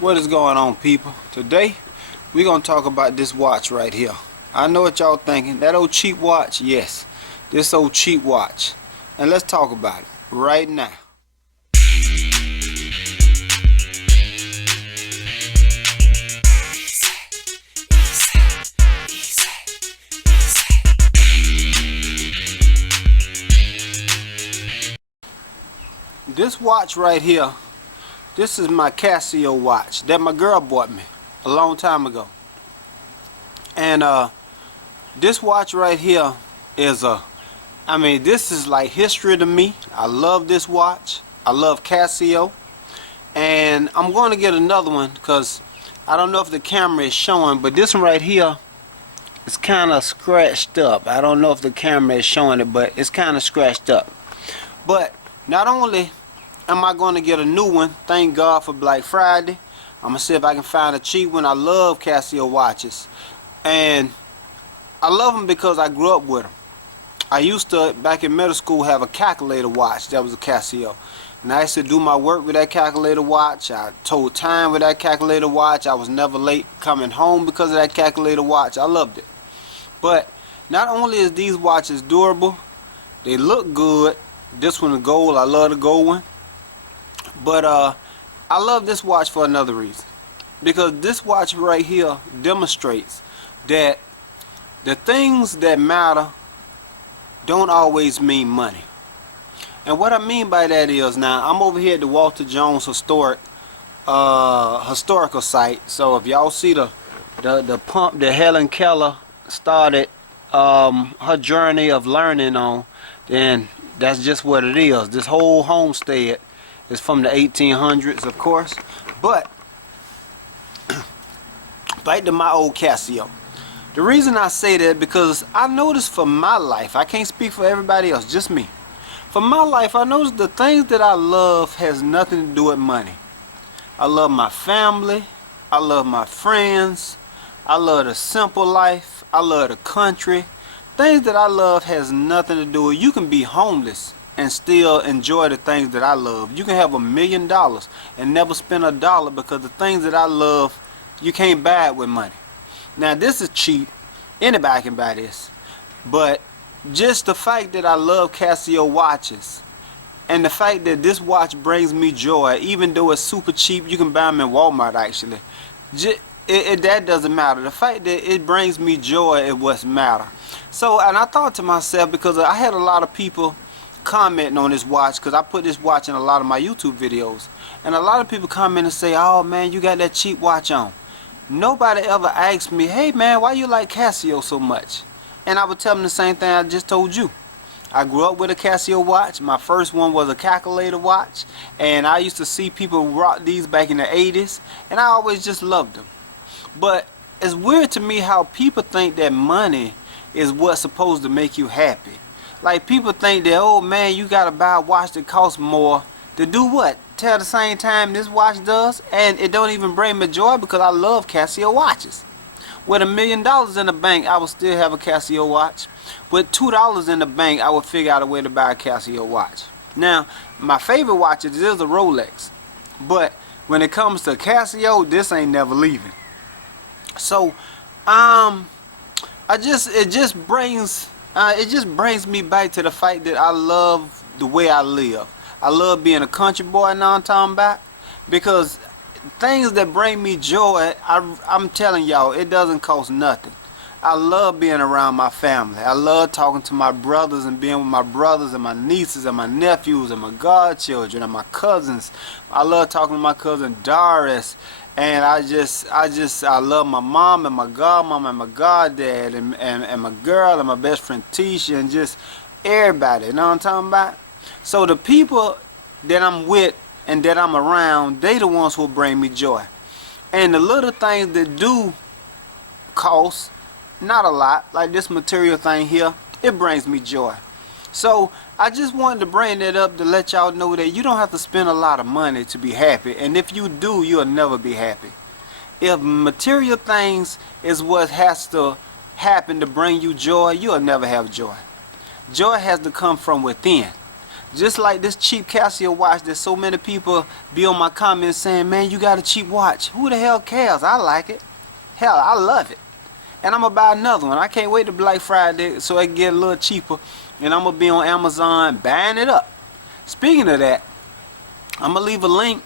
What is going on, people? Today we're gonna talk about this watch right here. I know what y'all thinking, that old cheap watch. Yes, this old cheap watch, and let's talk about it right now. This watch right here, this is my Casio watch that my girl bought me a long time ago. And this watch right here is this is like history to me. I love this watch. I love Casio. And I'm going to get another one because I don't know if the camera is showing, but this one right here is kind of scratched up. I don't know if the camera is showing it, but it's kind of scratched up. But not only am I going to get a new one, thank God for Black Friday, I'm going to see if I can find a cheap one. I love Casio watches. And I love them because I grew up with them. I used to, back in middle school, have a calculator watch that was a Casio. And I used to do my work with that calculator watch. I told time with that calculator watch. I was never late coming home because of that calculator watch. I loved it. But not only is these watches durable, they look good. This one is gold. I love the gold one. But I love this watch for another reason. Because this watch right here demonstrates that the things that matter don't always mean money. And what I mean by that is, now I'm over here at the Walter Jones historical site. So if y'all see the pump that Helen Keller started her journey of learning on, then that's just what it is. This whole homestead is from the 1800s, of course. But back to my old Casio. The reason I say that because I noticed for my life, I can't speak for everybody else, just me. For my life, I noticed the things that I love has nothing to do with money. I love my family. I love my friends. I love the simple life. I love the country. Things that I love has nothing to do with. You can be homeless and still enjoy the things that I love. You can have $1 million and never spend a dollar because the things that I love, you can't buy it with money. Now this is cheap. Anybody can buy this. But just the fact that I love Casio watches and the fact that this watch brings me joy, even though it's super cheap, you can buy them in Walmart actually. That doesn't matter. The fact that it brings me joy is what's matter. So, and I thought to myself, because I had a lot of people commenting on this watch, because I put this watch in a lot of my YouTube videos, and a lot of people comment and say, oh man, you got that cheap watch on. Nobody ever asked me, hey man, why you like Casio so much? And I would tell them the same thing I just told you. I grew up with a Casio watch. My first one was a calculator watch, and I used to see people rock these back in the 80s, and I always just loved them. But it's weird to me how people think that money is what's supposed to make you happy. Like people think that, oh man, you gotta buy a watch that costs more to do what? Tell the same time this watch does, and it don't even bring me joy because I love Casio watches. With $1 million in the bank, I would still have a Casio watch. With $2 in the bank, I would figure out a way to buy a Casio watch. Now, my favorite watches is a Rolex, but when it comes to Casio, this ain't never leaving. So, it just brings me back to the fact that I love the way I live. I love being a country boy, now I'm talking about, because things that bring me joy, I'm telling y'all, it doesn't cost nothing. I love being around my family. I love talking to my brothers and being with my brothers and my nieces and my nephews and my godchildren and my cousins. I love talking to my cousin Doris. And I love my mom and my godmom and my goddad and my girl and my best friend Tisha and just everybody, you know what I'm talking about? So the people that I'm with and that I'm around, they the ones who bring me joy. And the little things that do cost, not a lot, like this material thing here, it brings me joy. So I just wanted to bring that up to let y'all know that you don't have to spend a lot of money to be happy, and if you do, you'll never be happy. If material things is what has to happen to bring you joy, you'll never have joy. Joy has to come from within. Just like this cheap Casio watch that so many people be on my comments saying, man, you got a cheap watch. Who the hell cares? I like it. Hell, I love it. And I'm going to buy another one. I can't wait to Black Friday so it can get a little cheaper. And I'm going to be on Amazon buying it up. Speaking of that, I'm going to leave a link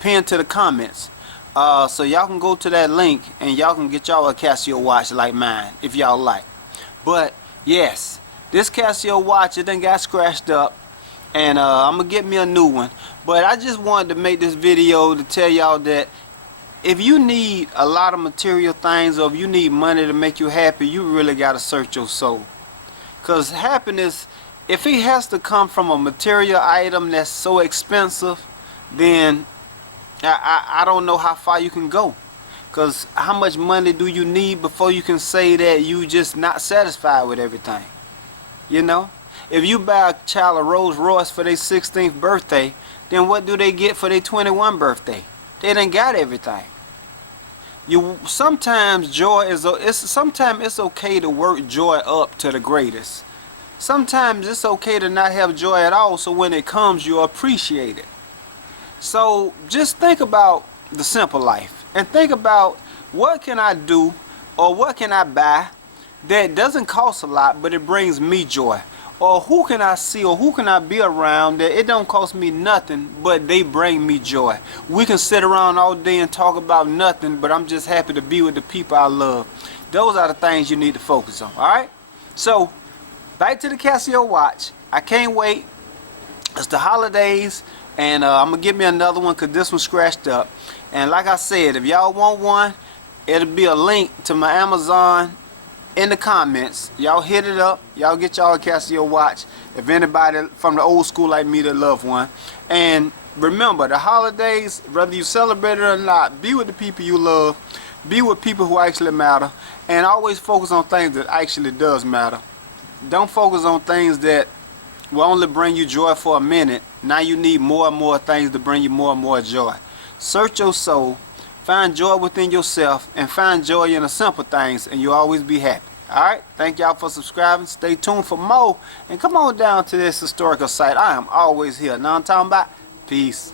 pinned to the comments. So y'all can go to that link and y'all can get y'all a Casio watch like mine if y'all like. But yes, this Casio watch, it done got scratched up. And I'm going to get me a new one. But I just wanted to make this video to tell y'all that if you need a lot of material things, or if you need money to make you happy, you really got to search your soul. Because happiness, if it has to come from a material item that's so expensive, then I don't know how far you can go. Because how much money do you need before you can say that you just not satisfied with everything? You know? If you buy a child a Rolls Royce for their 16th birthday, then what do they get for their 21st birthday? They done got everything. Sometimes it's okay to work joy up to the greatest. Sometimes it's okay to not have joy at all, so when it comes, you appreciate it. So just think about the simple life and think about what can I do or what can I buy that doesn't cost a lot but it brings me joy. Or who can I see or who can I be around that it don't cost me nothing but they bring me joy. We can sit around all day and talk about nothing, but I'm just happy to be with the people I love. Those are the things you need to focus on. Alright? So back to the Casio watch. I can't wait. It's the holidays and I'm going to get me another one because this one's scratched up. And like I said, if y'all want one, it'll be a link to my Amazon in the comments. Y'all hit it up. Y'all get y'all a Casio watch. If anybody from the old school like me that love one. And remember, the holidays, whether you celebrate it or not, be with the people you love. Be with people who actually matter. And always focus on things that actually does matter. Don't focus on things that will only bring you joy for a minute. Now you need more and more things to bring you more and more joy. Search your soul. Find joy within yourself and find joy in the simple things and you'll always be happy. Alright, thank y'all for subscribing. Stay tuned for more and come on down to this historical site. I am always here. Now I'm talking about peace.